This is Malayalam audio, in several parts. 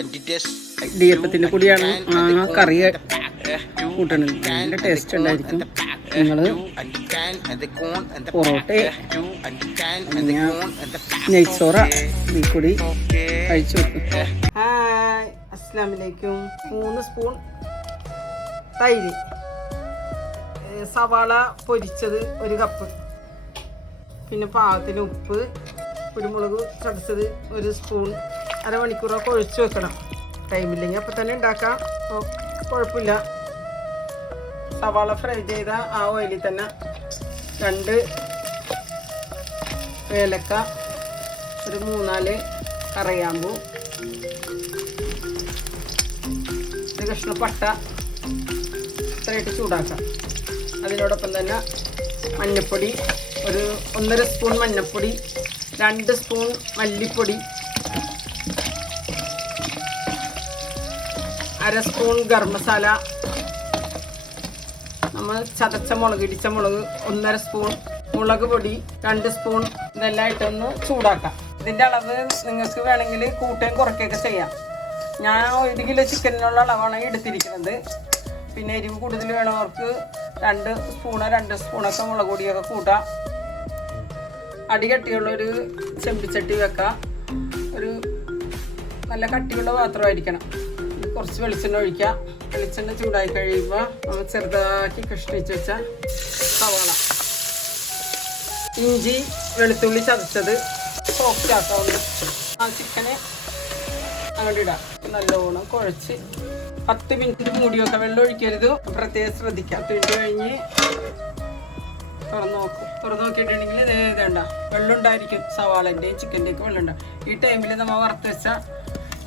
ഇടിയപ്പത്തിൻ്റെ കൂടിയാണ് ആ കറി കൂട്ടണത്. നല്ല ടേസ്റ്റ് ഉണ്ടായിരിക്കും. നിങ്ങൾ പൊറോട്ട നെയ്ച്ചോറ ഈ കൂടി കഴിച്ചു വെക്കും. ഹായ്, അസ്സലാമു അലൈക്കും. 3 സ്പൂൺ തൈര്, സവാള പൊരിച്ചത് 1 കപ്പ്, പിന്നെ പാകത്തിന് ഉപ്പ്, കുരുമുളക് ചതച്ചത് 1 സ്പൂൺ. അരമണിക്കൂറൊക്കെ ഒഴിച്ച് വെക്കണം. ടൈമില്ലെങ്കിൽ അപ്പം തന്നെ ഉണ്ടാക്കാം, കുഴപ്പമില്ല. സവാള ഫ്രൈ ചെയ്ത ആ ഓയിലിൽ തന്നെ 2 ഏലക്ക, 3-4 കറിയാമ്പൂ, 1 കഷ്ണം പട്ട ഇത്രയായിട്ട് ചൂടാക്കാം. അതിനോടൊപ്പം തന്നെ മഞ്ഞൾപ്പൊടി, 1.5 സ്പൂൺ മഞ്ഞൾപ്പൊടി, 2 സ്പൂൺ മല്ലിപ്പൊടി, 1/2 സ്പൂൺ ഗരം മസാല, നമ്മൾ ചതച്ച മുളക്, ഇടിച്ച മുളക് 1.5 സ്പൂൺ, മുളക് പൊടി 2 സ്പൂൺ. ഇതെല്ലാം ഇട്ടൊന്ന് ചൂടാക്കാം. ഇതിൻ്റെ അളവ് നിങ്ങൾക്ക് വേണമെങ്കിൽ കൂട്ടുകയും കുറയ്ക്കുകയൊക്കെ ചെയ്യാം. ഞാൻ 1 കിലോ ചിക്കനിനുള്ള അളവാണ് എടുത്തിരിക്കുന്നത്. പിന്നെ എരിവ് കൂടുതൽ വേണവർക്ക് 2 സ്പൂണൊക്കെ മുളക് പൊടിയൊക്കെ കൂട്ടാം. അടികട്ടിയുള്ളൊരു ചെമ്പിച്ചട്ടി വെക്കാം. ഒരു നല്ല കട്ടിയുള്ള പാത്രമായിരിക്കണം. കുറച്ച് വെളിച്ചെണ്ണ ഒഴിക്കാം. വെളിച്ചെണ്ണ ചൂടായി കഴിയുമ്പോൾ നമ്മൾ ചെറുതാക്കി കഷ്ണിച്ച് വെച്ച സവാള, ഇഞ്ചി വെളുത്തുള്ളി ചതച്ചത് സോഫ്റ്റ് ആക്കാവുന്ന ആ ചിക്കന് അങ്ങോട്ട് ഇടാം. നല്ലോണം കുഴച്ച് 10 മിനിറ്റ് മൂടി വെക്കാം. വെള്ളം ഒഴിക്കരുത്, പ്രത്യേകം ശ്രദ്ധിക്കാം. 10 മിനിറ്റ് കഴിഞ്ഞ് തുറന്നു നോക്കിയിട്ടുണ്ടെങ്കിൽ ഇതേണ്ട വെള്ളം ഉണ്ടായിരിക്കും. സവാളൻ്റെയും ചിക്കൻ്റെയൊക്കെ വെള്ളം ഉണ്ടാകും. ഈ ടൈമിൽ നമ്മൾ വറുത്ത് വെച്ച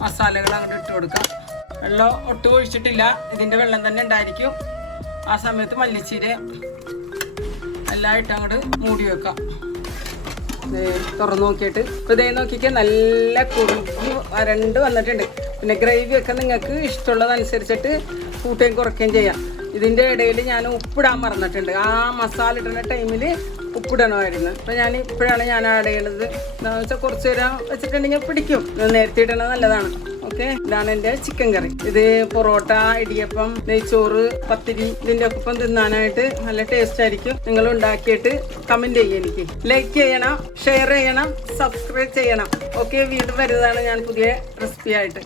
മസാലകൾ അങ്ങോട്ട് ഇട്ട് കൊടുക്കാം. വെള്ളം ഒട്ടും ഒഴിച്ചിട്ടില്ല, ഇതിൻ്റെ വെള്ളം തന്നെ ഉണ്ടായിരിക്കും. ആ സമയത്ത് മല്ലിച്ചീര എല്ലാം ഇട്ട് അങ്ങോട്ട് മൂടി വെക്കാം. തുറന്നു നോക്കിയിട്ട് ഇപ്പോൾ ഇതേ നോക്കിക്കാൻ നല്ല കുറുകി വരണ്ട് വന്നിട്ടുണ്ട്. പിന്നെ ഗ്രേവിയൊക്കെ നിങ്ങൾക്ക് ഇഷ്ടമുള്ളതനുസരിച്ചിട്ട് കൂട്ടുകയും കുറയ്ക്കുകയും ചെയ്യാം. ഇതിൻ്റെ ഇടയിൽ ഞാൻ ഉപ്പിടാൻ മറന്നിട്ടുണ്ട്. ആ മസാല ഇടുന്ന ടൈമിൽ ഉപ്പിടണമായിരുന്നു. അപ്പോൾ ഇപ്പോഴാണ് ഞാൻ ആഡ് ചെയ്യണത്. എന്താണെന്ന് വെച്ചാൽ കുറച്ച് നേരം വെച്ചിട്ടുണ്ടെങ്കിൽ പിടിക്കും. നേരത്തെ ഇടണത് നല്ലതാണ്. ഓക്കെ, ഇതാണ് എൻ്റെ ചിക്കൻ കറി. ഇത് പൊറോട്ട, ഇടിയപ്പം, നെയ്ച്ചോറ്, പത്തിരി ഇതിൻ്റെ ഒപ്പം തിന്നാനായിട്ട് നല്ല ടേസ്റ്റ് ആയിരിക്കും. നിങ്ങൾ ഉണ്ടാക്കിയിട്ട് കമൻറ്റ് ചെയ്യുക. എനിക്ക് ലൈക്ക് ചെയ്യണം, ഷെയർ ചെയ്യണം, സബ്സ്ക്രൈബ് ചെയ്യണം. ഓക്കെ, വീണ്ടും വരുന്നതാണ് ഞാൻ പുതിയ റെസിപ്പി ആയിട്ട്.